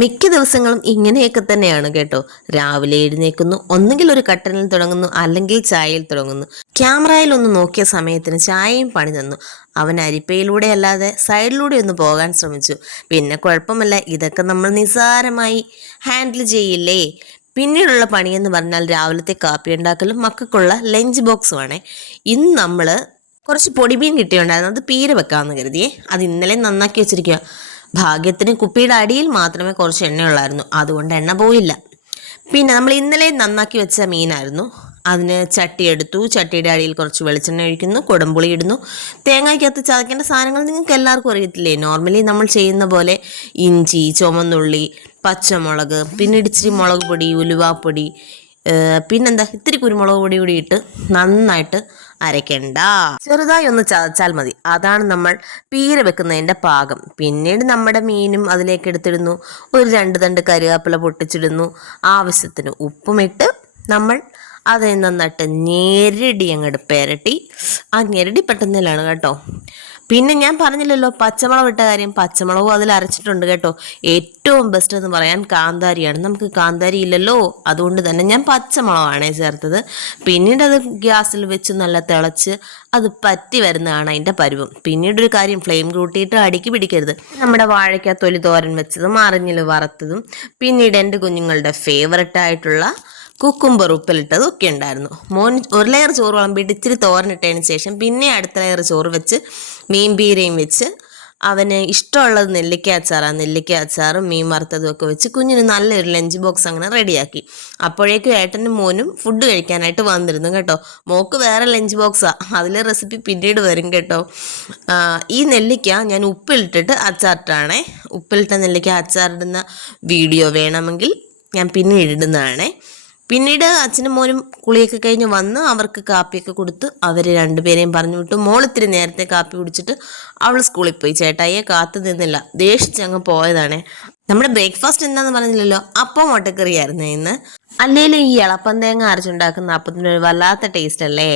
മിക്ക ദിവസങ്ങളും ഇങ്ങനെയൊക്കെ തന്നെയാണ് കേട്ടോ. രാവിലെ എഴുന്നേക്കുന്നു ഒന്നുകിൽ ഒരു കട്ടനിൽ തുടങ്ങുന്നു അല്ലെങ്കിൽ ചായയിൽ തുടങ്ങുന്നു. ക്യാമറയിൽ ഒന്ന് നോക്കിയ സമയത്തിന് ചായയും പണി തന്നു. അവൻ അരിപ്പയിലൂടെ അല്ലാതെ സൈഡിലൂടെ ഒന്ന് പോകാൻ ശ്രമിച്ചു. പിന്നെ കുഴപ്പമല്ല ഇതൊക്കെ നമ്മൾ നിസ്സാരമായി ഹാൻഡിൽ ചെയ്യില്ലേ? പിന്നീടുള്ള പണിയെന്ന് പറഞ്ഞാൽ രാവിലത്തെ കാപ്പി ഉണ്ടാക്കലും മക്കൾക്കുള്ള ലഞ്ച് ബോക്സുമാണ്. ഇന്ന് നമ്മൾ കുറച്ച് പൊടിമീൻ കിട്ടിയുണ്ടായിരുന്നു അത് പീര വെക്കാമെന്ന് കരുതിയേ. അത് ഇന്നലെ നന്നാക്കി വെച്ചിരിക്കുക ഭാഗ്യത്തിന് കുപ്പിയുടെ അടിയിൽ മാത്രമേ കുറച്ച് എണ്ണയുള്ളായിരുന്നു. അതുകൊണ്ട് എണ്ണ പോയില്ല. പിന്നെ നമ്മൾ ഇന്നലെ നന്നാക്കി വെച്ച മീനായിരുന്നു. അതിന് ചട്ടി എടുത്തു. ചട്ടിയുടെ അടിയിൽ കുറച്ച് വെളിച്ചെണ്ണ ഒഴിക്കുന്നു. കുടംപുളി ഇടുന്നു. തേങ്ങയ്ക്കകത്ത് ചതക്കേണ്ട സാധനങ്ങൾ നിങ്ങൾക്ക് എല്ലാവർക്കും അറിയത്തില്ലേ? നോർമലി നമ്മൾ ചെയ്യുന്ന പോലെ ഇഞ്ചി ചുമന്നുള്ളി പച്ചമുളക് പിന്നെ ഇച്ചിരി മുളക് പൊടി ഉലുവാപ്പൊടി പിന്നെന്താ? ഇത്തിരി കുരുമുളക് പൊടി കൂടി ഇട്ട് നന്നായിട്ട് അരയ്ക്കണ്ട. ചെറുതായി ഒന്ന് ചതച്ചാൽ മതി. അതാണ് നമ്മൾ പീര വെക്കുന്നതിന്റെ പാകം. പിന്നീട് നമ്മുടെ മീനും അതിലേക്ക് എടുത്തിടുന്നു. ഒരു രണ്ട് തണ്ട് കരുവേപ്പില പൊട്ടിച്ചിടുന്നു. ആവശ്യത്തിന് ഉപ്പുമിട്ട് നമ്മൾ അത് നന്നായിട്ട് ഞെരടി അങ്ങോട്ട് പെരട്ടി. ആ ഞെരടി പെട്ടെന്നിലാണ് കേട്ടോ. പിന്നെ ഞാൻ പറഞ്ഞില്ലല്ലോ പച്ചമുളക് ഇട്ട കാര്യം. പച്ചമുളകും അതിൽ അരച്ചിട്ടുണ്ട് കേട്ടോ. ഏറ്റവും ബെസ്റ്റ് എന്ന് പറയാൻ കാന്താരിയാണ്. നമുക്ക് കാന്താരി ഇല്ലല്ലോ. അതുകൊണ്ട് തന്നെ ഞാൻ പച്ചമുളകാണ് ചേർത്തത്. പിന്നീട് അത് ഗ്യാസിൽ വെച്ച് നല്ല തിളച്ച് അത് പറ്റി വരുന്നതാണ് അതിന്റെ പരുവം. പിന്നീട് ഒരു കാര്യം ഫ്ലെയിം കൂട്ടിയിട്ട് അടുക്കി പിടിക്കരുത്. നമ്മുടെ വാഴയ്ക്ക തൊലി തോരൻ വെച്ചതും അറിഞ്ഞിൽ വറുത്തതും പിന്നീട് എന്റെ കുഞ്ഞുങ്ങളുടെ ഫേവററ്റ് ആയിട്ടുള്ള കുക്കുംബർ ഉപ്പിലിട്ടതും ഒക്കെ ഉണ്ടായിരുന്നു. മോൻ ഒരു ലെയർ ചോറ് വിളമ്പിയിട്ട് ഇച്ചിരി തോരനിട്ടതിന് ശേഷം പിന്നെ അടുത്ത ലെയർ ചോറ് വെച്ച് മീൻ പീരയും വെച്ച് അവന് ഇഷ്ടമുള്ളത് നെല്ലിക്ക അച്ചാറാണ് നെല്ലിക്ക അച്ചാറും മീൻ വറുത്തതും ഒക്കെ വെച്ച് കുഞ്ഞിന് നല്ലൊരു ലഞ്ച് ബോക്സ് അങ്ങനെ റെഡിയാക്കി. അപ്പോഴേക്കും ഏട്ടനും മോനും ഫുഡ് കഴിക്കാനായിട്ട് വന്നിരുന്നു കേട്ടോ. മോക്ക് വേറെ ലഞ്ച് ബോക്സാണ് അതിലെ റെസിപ്പി പിന്നീട് വരും കേട്ടോ. ഈ നെല്ലിക്ക ഞാൻ ഉപ്പിലിട്ടിട്ട് അച്ചാറിട്ടാണേ. ഉപ്പിലിട്ട നെല്ലിക്ക അച്ചാറിടുന്ന വീഡിയോ വേണമെങ്കിൽ ഞാൻ പിന്നീട് ഇടുന്നതാണേ. പിന്നീട് അച്ഛനും മോനും കുളിയൊക്കെ കഴിഞ്ഞ് വന്ന് അവർക്ക് കാപ്പിയൊക്കെ കൊടുത്ത് അവർ രണ്ടുപേരെയും പറഞ്ഞു വിട്ടു. മോൾ നേരത്തെ കാപ്പി കുടിച്ചിട്ട് അവൾ സ്കൂളിൽ പോയി. ചേട്ടായിയെ കാത്തു നിന്നില്ല. ദേഷിച്ച് അങ്ങ് പോയതാണേ. നമ്മുടെ ബ്രേക്ക്ഫാസ്റ്റ് എന്താന്ന് പറഞ്ഞില്ലല്ലോ? അപ്പം മുട്ടക്കറിയായിരുന്നു ഇന്ന്. അല്ലേലും ഈ ഇളപ്പം തേങ്ങ അരച്ചുണ്ടാക്കുന്ന അപ്പത്തിന് ഒരു വല്ലാത്ത ടേസ്റ്റ് അല്ലേ?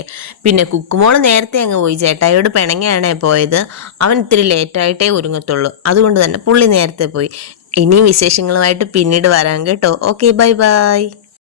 പിന്നെ കുക്കുമോൾ നേരത്തെ അങ്ങ് പോയി. ചേട്ടായിയോട് പിണങ്ങിയാണേ പോയത്. അവൻ ഇത്തിരി ലേറ്റായിട്ടേ ഒരുങ്ങത്തുള്ളൂ. അതുകൊണ്ട് തന്നെ പുള്ളി നേരത്തെ പോയി. ഇനിയും വിശേഷങ്ങളുമായിട്ട് പിന്നീട് വരാം കേട്ടോ. Okay bye bye